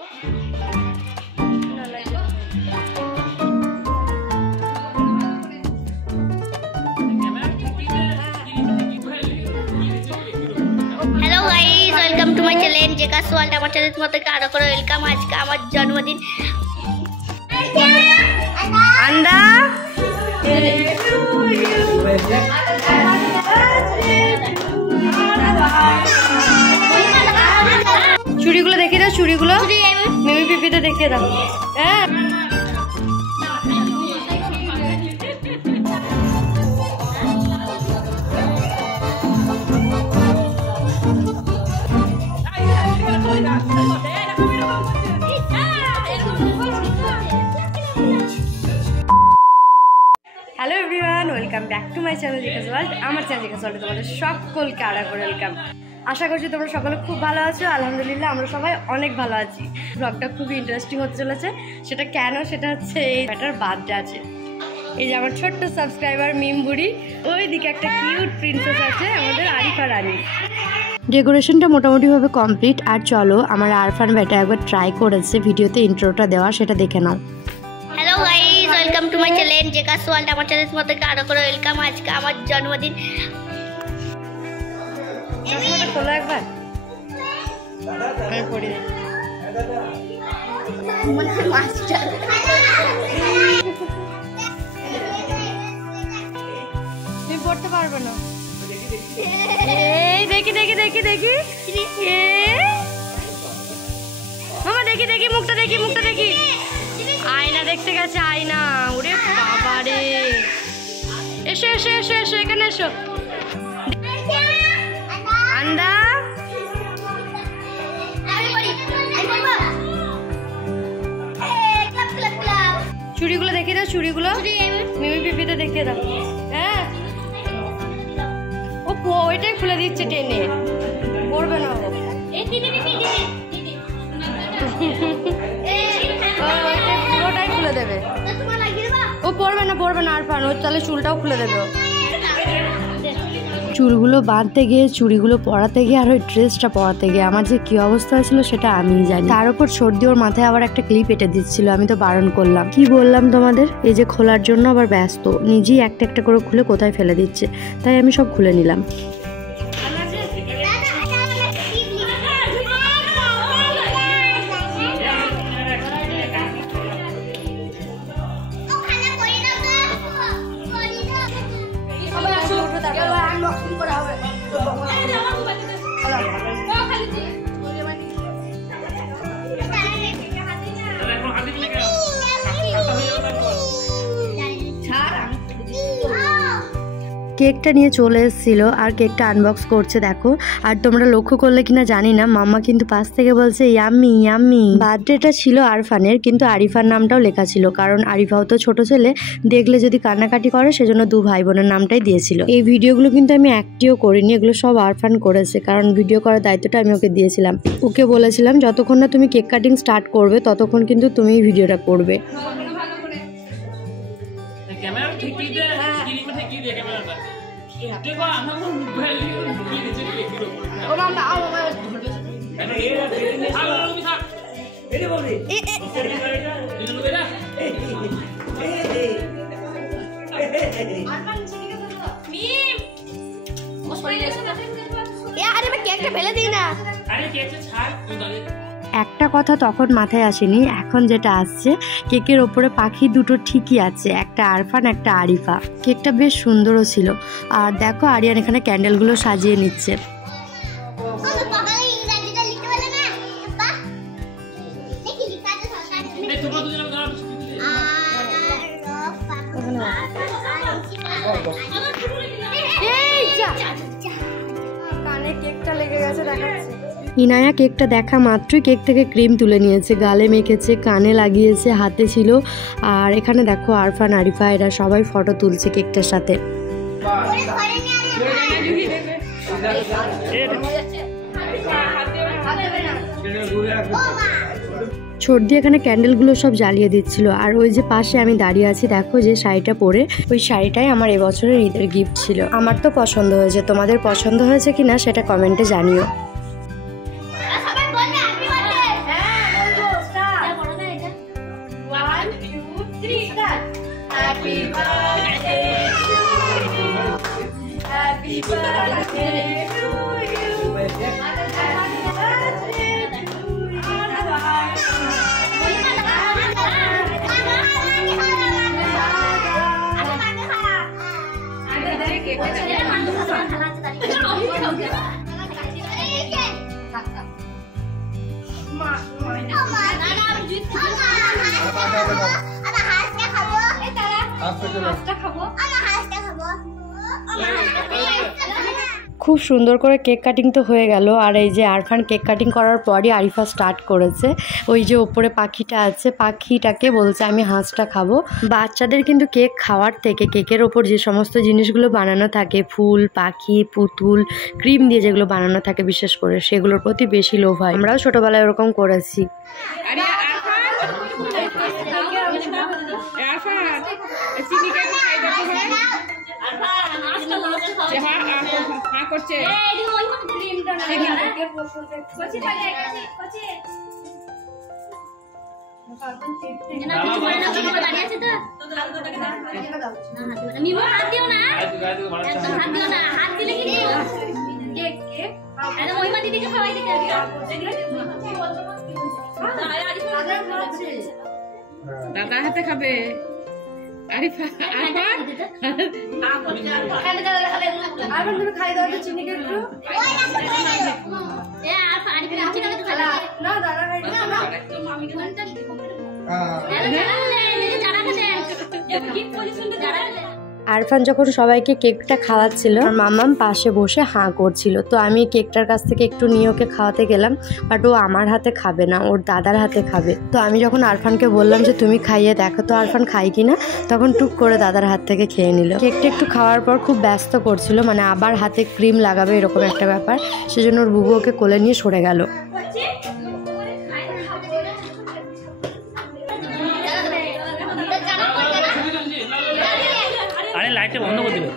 Hello guys, welcome to my channel Jhakas world. আমার চ্যানেলে তোমাদেরকে আরো করে ওয়েলকাম। আজকে আমার জন্মদিন। আন্দা চুড়িগুলো দেখিয়ে দাও, চুড়িগুলো মিমি পিপিতে দেখিয়ে দাও। হ্যাঁ hello everyone, welcome back to my channel Jhakas world. আমার চ্যানেল জিকাস ওয়ার্ল্ডে তোমাদের সকলকে আরো করে ওয়েলকাম। আশা করছি তোমরা সকলে খুব ভালো আছো। আলহামদুলিল্লাহ আমরা সবাই অনেক ভালো আছি। ব্লগটা খুবই ইন্টারেস্টিং হতে চলেছে। সেটা কেন, সেটা হচ্ছে এই ব্যাটার বার্থডে আছে। এই যে আমার ছোট্ট সাবস্ক্রাইবার মিম বুড়ি, ওই দিকে একটা কিউট প্রিন্সেস আছে আমাদের আরিফা রানী। ডেকোরেশনটা মোটামুটিভাবে কমপ্লিট। আর চলো আমার আরফান বেটা একবার ট্রাই করেছে ভিডিওতে ইন্ট্রোটা দেওয়া, সেটা দেখে নাও। Hello guys, welcome to my channel Jhakas world. আমার চ্যানেলে তোমাদেরকে আরো করে ওয়েলকাম। আজকে আমার জন্মদিন। খোলো একবার, আমি পড়ি মাস্টার। তুমি পড়তে পারবে না। এই দেখি দেখি দেখি দেখি মামা, দেখি দেখি মুখটা দেখি, মুখটা দেখি। আয়না দেখতে গেছে, আয়না। ওরে বাবা রে, এসো এসো এসো এসো, এখানে এসো। আন্দা চুড়িগুলো দেখিয়ে দাও, চুড়িগুলো মিমি পিপিতে দেখিয়ে দাও। হ্যাঁ ও ওইটাই খুলে দিচ্ছে টেনে, পড়বে না ও। ওটাই খুলে দেবে ও, পড়বে না পড়বে না। আর ফান ও তাহলে চুলটাও খুলে দেবে। চুলগুলো বাঁধতে গিয়ে, চুড়িগুলো পরাতে গিয়ে, আর ওই ড্রেসটা পরাতে গিয়ে আমার যে কি অবস্থা হয়েছিল সেটা আমিই জানি। তার উপর সর্দি ওর মাথায় আবার একটা ক্লিপ এঁটে দিচ্ছিল। আমি তো বারণ করলাম, কি বললাম তোমাদের, এই যে খোলার জন্য আবার ব্যস্ত, নিজেই একটা একটা করে খুলে কোথায় ফেলে দিচ্ছে। তাই আমি সব খুলে নিলাম। কেকটা নিয়ে চলে এসেছিল আর কেকটা আনবক্স করছে দেখো। আর তোমরা লক্ষ্য করলে কিনা জানি না, মাম্মা কিন্তু পাশ থেকে বলছে ইয়াম্মি ইয়াম্মি। বার্থডেটা ছিল আরফানের, কিন্তু আরিফার নামটাও লেখা ছিল, কারণ আরিফাও তো ছোট ছেলে, দেখলে যদি কান্নাকাটি করে, সেজন্য দু ভাই বোনের নামটাই দিয়েছিল। এই ভিডিওগুলো কিন্তু আমি একটিও করিনি, এগুলো সব আরফান করেছে, কারণ ভিডিও করার দায়িত্বটা আমি ওকে দিয়েছিলাম। ওকে বলেছিলাম যতক্ষণ না তুমি কেক কাটিং স্টার্ট করবে ততক্ষণ কিন্তু তুমি ভিডিওটা করবে। একটা কথা তখন মাথায় আসেনি, এখন যেটা আসছে, কেকের ওপরে পাখি দুটো ঠিকই আছে, একটা আরফান একটা আরিফা। কেকটা বেশ সুন্দরও ছিল। আর দেখো আরিয়ান এখানে ক্যান্ডেলগুলো সাজিয়ে নিচ্ছে। কানে কেকটা লেগে গেছে দেখাচ্ছে। ইনায়া কেকটা দেখা মাত্রই কেক থেকে ক্রিম তুলে নিয়েছে, গালে মেখেছে, কানে লাগিয়েছে, হাতে ছিল। আর এখানে দেখো আরফান আরিফা এরা সবাই ফটো তুলছে কেকটার সাথে। সর্দি এখানে ক্যান্ডেলগুলো সব জ্বালিয়ে দিচ্ছিল। আর ওই যে পাশে আমি দাঁড়িয়ে আছি, দেখো যে শাড়িটা পরে, ওই শাড়িটাই আমার এবছরের ঈদের গিফট ছিল। আমার তো পছন্দ হয়েছে, তোমাদের পছন্দ হয়েছে কিনা সেটা কমেন্টে জানিও। খুব সুন্দর করে কেক কাটিং তো হয়ে গেল। আর এই যে আরফান কেক কাটিং করার পরই আরিফা স্টার্ট করেছে। ওই যে ওপরে পাখিটা আছে, পাখিটাকে বলছে আমি হাঁসটা খাবো। বাচ্চাদের কিন্তু কেক খাওয়ার থেকে কেকের ওপর যে সমস্ত জিনিসগুলো বানানো থাকে, ফুল, পাখি, পুতুল, ক্রিম দিয়ে যেগুলো বানানো থাকে বিশেষ করে, সেগুলোর প্রতি বেশি লোভ হয়। আমরাও ছোটবেলায় ওরকম করেছি। দাদা হাতে খাবে আরিফা খাই দাও চিনি কে একটু না দাদা আরফান যখন সবাইকে কেকটা খাওয়াচ্ছিল, মামাম পাশে বসে হাঁ করছিল। তো আমি কেকটার কাছ থেকে একটু নিয়ে ওকে খাওয়াতে গেলাম, বাট ও আমার হাতে খাবে না, ওর দাদার হাতে খাবে। তো আমি যখন আরফানকে বললাম যে তুমি খাইয়ে দেখো তো আরফান খাই কিনা, তখন টুক করে দাদার হাত থেকে খেয়ে নিল। কেকটা একটু খাওয়ার পর খুব ব্যস্ত করছিল, মানে আবার হাতে ক্রিম লাগাবে এরকম একটা ব্যাপার, সেজন্য ওর বুবু ওকে কোলে নিয়ে সরে গেল। লাইটটা বন্ধ করে দিবে।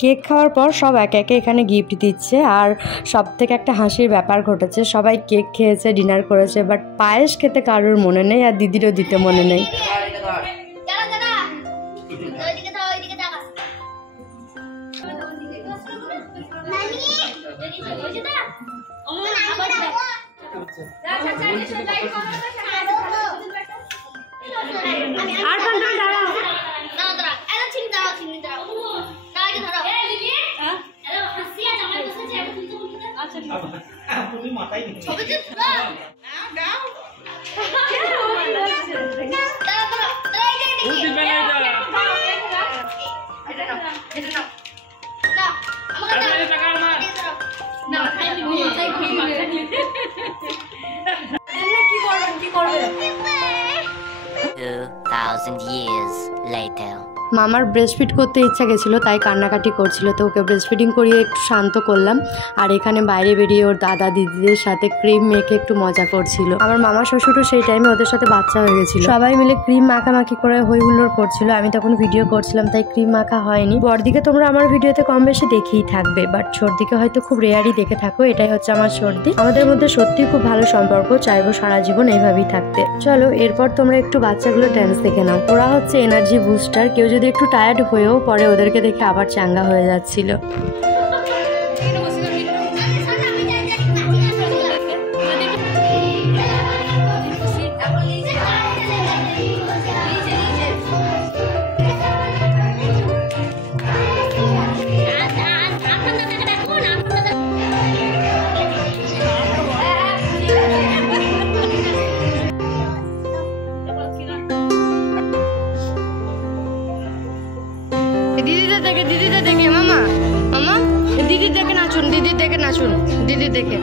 কেক খাওয়ার পর সব একে একে এখানে গিফট দিচ্ছে। আর সব থেকে একটা হাসির ব্যাপার ঘটেছে, সবাই কেক খেয়েছে, ডিনার করেছে, বাট পায়েস খেতে কারোর মনে নেই, আর দিদিরও দিতে মনে নেই। মামার ব্রেস্টফিড করতে ইচ্ছা গেছিলো, তাই কান্নাকাটি করছিল। তো ওকে ব্রেস্টফিডিং করিয়ে একটু শান্ত করলাম। আর এখানে বাইরে বেরিয়ে ওর দাদা দিদিদের সাথে ক্রিম মেখে একটু মজা করছিল। আমার মামা শ্বশুরও সেই টাইমে ওদের সাথে বাচ্চা হয়ে গেছিল। সবাই মিলে ক্রিম মাখামাখি করে হই হুল্লোড় করছিল। আমি তখন ভিডিও করছিলাম, তাই ক্রিম মাখা হয়নি। বড়দিকে তোমরা আমার ভিডিওতে কম বেশি দেখেই থাকবে, বাট সর্দিকে হয়তো খুব রেয়ারই দেখে থাকো। এটাই হচ্ছে আমার সর্দি। আমাদের মধ্যে সত্যি খুব ভালো সম্পর্ক, চাইবো সারা জীবন এইভাবেই থাকতে। চলো এরপর তোমরা একটু বাচ্চাগুলো ড্যান্স দেখে নাও। ওরা হচ্ছে এনার্জি বুস্টার। কেউ যদি একটু টায়ার্ড হয়েও পরে, ওদেরকে দেখে আবার চাঙ্গা হয়ে যাচ্ছিল। দিদিদের দেখে মামা মামা দিদির দেখে নাচুন, দিদির দেখে নাচুন, দিদির দেখে।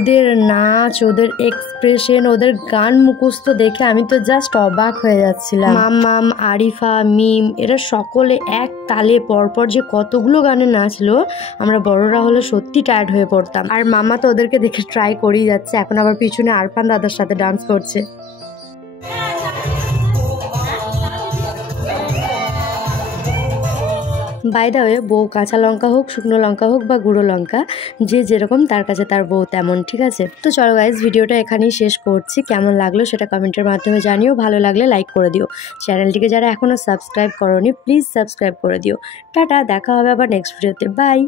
ওদের নাচ, ওদের এক্সপ্রেশন, ওদের গান মুখস্থ দেখে আমি তো জাস্ট অবাক হয়ে যাচ্ছিলাম। মাম্মাম, আরিফা, মিম এরা সকলে এক তালে পরপর যে কতগুলো গানে নাচলো, আমরা বড়রা হলে সত্যি টায়ার্ড হয়ে পড়তাম। আর মামা তো ওদেরকে দেখে ট্রাই করেই যাচ্ছে, এখন আবার পিছনে আরফান দাদার সাথে ডান্স করছে। বাই দ্য ওয়ে, বউ কাঁচা লঙ্কা হোক, শুকনো লঙ্কা হোক বা গুঁড়ো লঙ্কা, যে যেরকম তার কাছে তার বউ তেমন, ঠিক আছে? তো চলো গাইজ, ভিডিওটা এখানেই শেষ করছি। কেমন লাগলো সেটা কমেন্টের মাধ্যমে জানিও, ভালো লাগলে লাইক করে দিও। চ্যানেলটিকে যারা এখনও সাবস্ক্রাইব করোনি প্লিজ সাবস্ক্রাইব করে দিও। টাটা, দেখা হবে আবার নেক্সট ভিডিওতে, বাই।